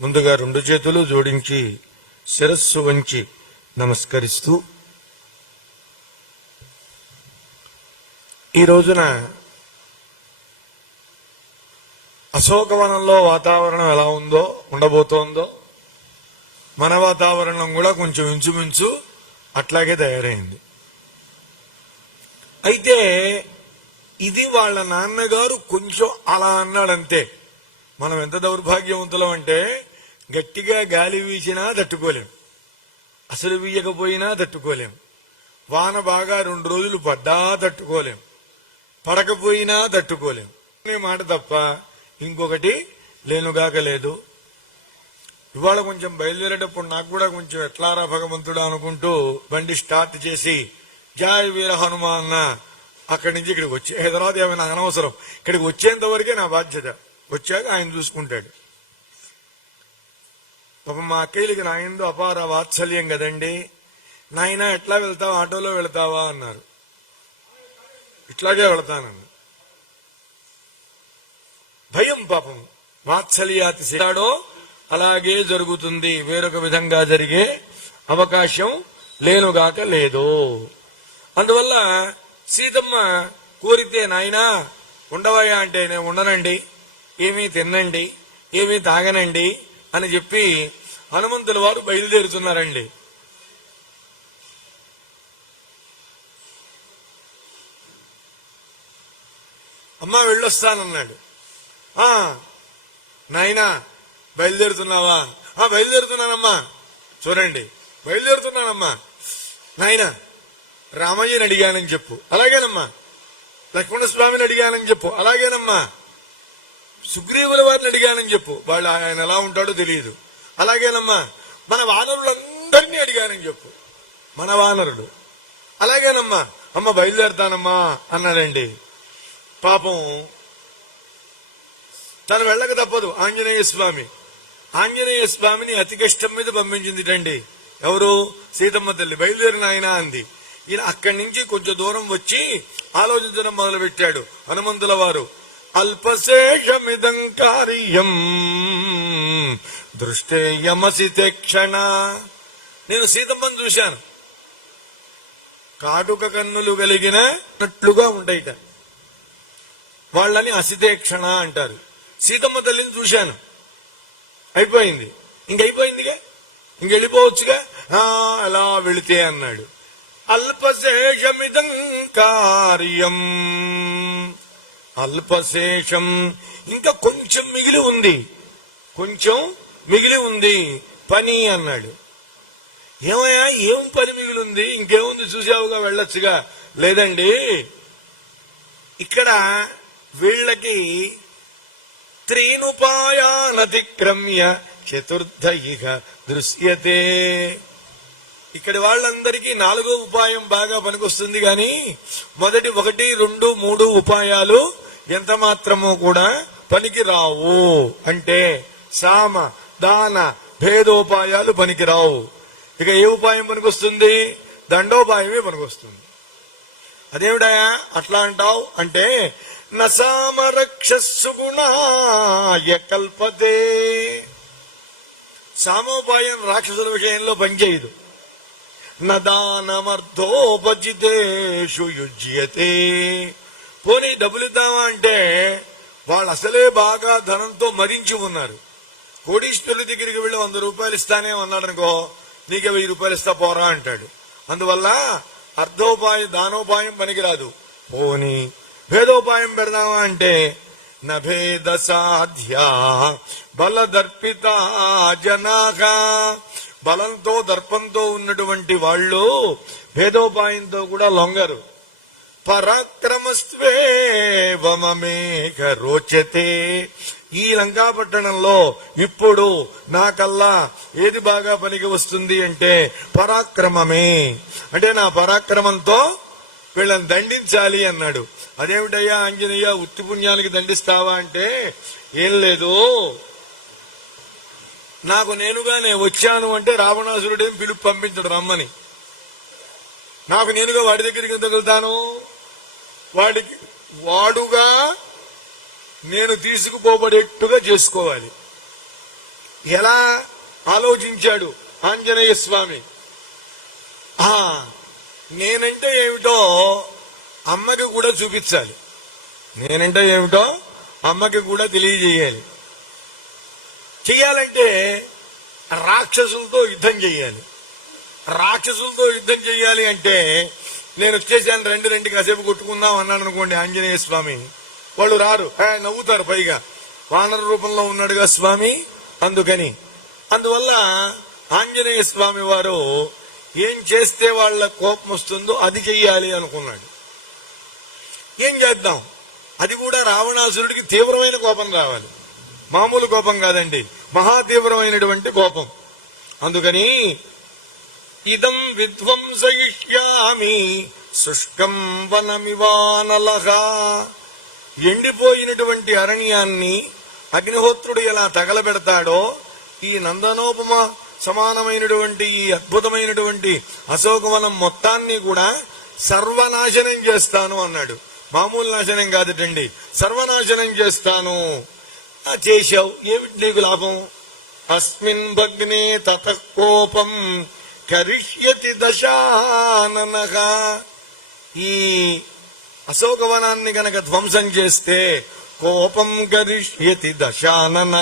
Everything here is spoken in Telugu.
ముందుగా రెండు చేతులు జోడించి శిరస్సు వంచి నమస్కరిస్తూ ఈ రోజున అశోకవనంలో వాతావరణం ఎలా ఉందో ఉండబోతోందో మన వాతావరణం కూడా కొంచెం ఇంచుమించు అట్లాగే తయారైంది. అయితే ఇది వాళ్ళ నాన్నగారు కొంచెం అలా అన్నాడంతే. మనం ఎంత దౌర్భాగ్యవంతులం అంటే గట్టిగా గాలి వీచినా తట్టుకోలేం, అసలు వీయకపోయినా తట్టుకోలేం, వాన బాగా 2 రోజులు పడ్డా తట్టుకోలేం, పడకపోయినా తట్టుకోలేం అనే మాట తప్ప ఇంకొకటి లేనుగాక లేదు. ఇవాళ కొంచెం బయలుదేరేటప్పుడు నాకు కూడా కొంచెం ఎట్లారా భగవంతుడా అనుకుంటూ బండి స్టార్ట్ చేసి జై వీర హనుమాన్న అక్కడి నుంచి ఇక్కడికి వచ్చే తర్వాత ఏమైనా అనవసరం, ఇక్కడికి వచ్చేంత వరకే నా బాధ్యత, వచ్చాక ఆయన చూసుకుంటాడు. పాపం మా అక్కయ్యలకి నాయందు అపార వాత్సల్యం కదండి. నాయన ఎట్లా వెళ్తావు, ఆటోలో వెళతావా అన్నారు. ఇట్లాగే వెళతానన్న భయం. పాపం వాత్సల్యాతి సిరాడో అలాగే జరుగుతుంది, వేరొక విధంగా జరిగే అవకాశం లేనుగాక లేదు. అందువల్ల సీతమ్మ కోరితే నాయనా ఉండవయ్యా అంటే నేను ఉండనండి, ఏమీ తినండి, ఏమీ తాగనండి అని చెప్పి హనుమంతుల వారు బయలుదేరుతున్నారండి. అమ్మా వెళ్ళొస్తానన్నాడు. నాయనా బయలుదేరుతున్నావా? బయలుదేరుతున్నానమ్మా. చూడండి బయలుదేరుతున్నానమ్మా. నాయనా రామయ్యని అడిగానని చెప్పు. అలాగేనమ్మా. లక్ష్మణ స్వామిని అడిగానని చెప్పు. అలాగేనమ్మా. సుగ్రీవుల వారిని అడిగానని చెప్పు. వాళ్ళు ఆయన ఎలా ఉంటాడో తెలియదు. అలాగేనమ్మా. మన వానరులందరినీ అడిగానని చెప్పు. మన వానరులు. అలాగేనమ్మా. అమ్మ బయలుదేరుతానమ్మా అన్నాడండి. పాపం తను వెళ్ళక తప్పదు. ఆంజనేయ స్వామిని అతి కష్టం మీద పంపించిందిటండి. ఎవరు? సీతమ్మ తల్లి. బయలుదేరిన ఆయన అంది. ఈయన అక్కడి నుంచి కొంచెం దూరం వచ్చి ఆలోచించడం మొదలు పెట్టాడు హనుమంతుల వారు. అల్పశేషమిదం కార్యం దృష్టేయమసితే క్షణ. నేను సీతమ్మను చూశాను, కాటుక కన్నులు కలిగినట్లుగా ఉంటాయిట, వాళ్ళని అసితేక్షణ అంటారు. సీతమ్మ తల్లిని చూశాను, అయిపోయింది, ఇంకైపోయిందిగా, ఇంకెళ్ళిపోవచ్చుగా, అలా వెళితే అన్నాడు. అల్పశేషమిదం కార్యం, అల్పశేషం ఇంకా కొంచెం మిగిలి ఉంది పని అన్నాడు. ఏమయ్యా ఏం పని మిగిలి ఉంది? ఇంకేముంది చూసావుగా, వెళ్ళొచ్చుగా. లేదండి, ఇక్కడ వీళ్ళకి త్రీనుపాయానతిక్రమ్య చతుర్థ ఇహ దృశ్యతే. ఇక్కడి వాళ్ళందరికీ 4వ ఉపాయం బాగా పనికొస్తుంది గాని మొదటి 1, 2, 3 ఉపాయాలు ఎంత మాత్రమూ కూడా పనికి రావు. అంటే సామ దాన భేదోపాయాలు పనికిరావు. ఇక ఏ ఉపాయం పనికొస్తుంది? దండోపాయమే పనికొస్తుంది. అదేమిటయా అట్లా అంటావు అంటే, నసామ రక్షస్సు గుణాయ కల్పతే. సామోపాయం రాక్షసుల విషయంలో పనిచేయదు. నదానమర్థోపజితేషు యుజ్యతే. పోనీ డబ్బులు ఇద్దామా అంటే వాళ్ళు అసలే బాగా ధనంతో మరించి ఉన్నారు. కోటీశ్వరుల దగ్గరికి వెళ్ళి 100 రూపాయలు ఇస్తానే అన్నాడు అనుకో, నీకే 1000 రూపాయలు ఇస్తా పోరా అంటాడు. అందువల్ల అర్ధోపాయం దానోపాయం పనికిరాదు. పోనీ భేదోపాయం పెడదామా అంటే నభేద సాధ్య బలదర్పిత జనాగా. బలంతో దర్పంతో ఉన్నటువంటి వాళ్ళు భేదోపాయంతో కూడా లొంగరు. పరాక్రమస్వేవమేఘ రోచతే. ఈ లంకాపట్టణంలో ఇప్పుడు నాకల్లా ఏది బాగా పనికి వస్తుంది అంటే పరాక్రమమే. అంటే నా పరాక్రమంతో వీళ్ళని దండించాలి అన్నాడు. అదేమిటయ్యా ఆంజనేయ ఉత్తి పుణ్యానికి దండిస్తావా అంటే, ఏం లేదు, నాకు నేనుగానే వచ్చాను అంటే రావణాసురుడేం పిలుపు పంపించడు రమ్మని. నాకు నేనుగా వాడి దగ్గరికి ఎందుకు వెళ్తాను? వాడుగా నేను తీసుకుపోబడేట్టుగా చేసుకోవాలి. ఎలా ఆలోచించాడు ఆంజనేయ స్వామి? నేనంటే ఏమిటో అమ్మకి కూడా చూపించాలి, నేనంటే ఏమిటో అమ్మకి కూడా తెలియజేయాలి. చెయ్యాలంటే రాక్షసులతో యుద్ధం చెయ్యాలి. రాక్షసులతో యుద్ధం చెయ్యాలి అంటే నేను వచ్చేసాను, రెండు కాసేపు కొట్టుకుందాం అన్నాను అనుకోండి ఆంజనేయ స్వామి, వాళ్ళు రారు, నవ్వుతారు. పైగా వానర రూపంలో ఉన్నాడుగా స్వామి, అందువల్ల ఆంజనేయ స్వామి వారు ఏం చేస్తే వాళ్ళ కోపం వస్తుందో అది చెయ్యాలి అనుకున్నాడు. ఏం చేద్దాం? అది కూడా రావణాసురుడికి తీవ్రమైన కోపం రావాలి, మామూలు కోపం కాదండి, మహా తీవ్రమైనటువంటి కోపం. అందుకని ఇదం విధ్వంసయిష్యామి శుష్కం వనమివానలహ, ఎండిపోయినటువంటి అరణ్యాన్ని అగ్నిహోత్రుడు ఎలా తగలబెడతాడో ఈ నందనోపమ సమానమైనటువంటి ఈ అద్భుతమైనటువంటి అశోకవనం మొత్తాన్ని కూడా సర్వనాశనం చేస్తాను అన్నాడు. మామూలు నాశనం కాదుటండి, సర్వనాశనం చేస్తాను. చేశావు, ఏమిటి నీకు లాభం? అస్మిన్ భగ్నే తతః కోపం కరిష్యతి దశాననః. ఈ అశోకవనాన్ని గనక ధ్వంసం చేస్తే కోపం కరిష్యతి దశానన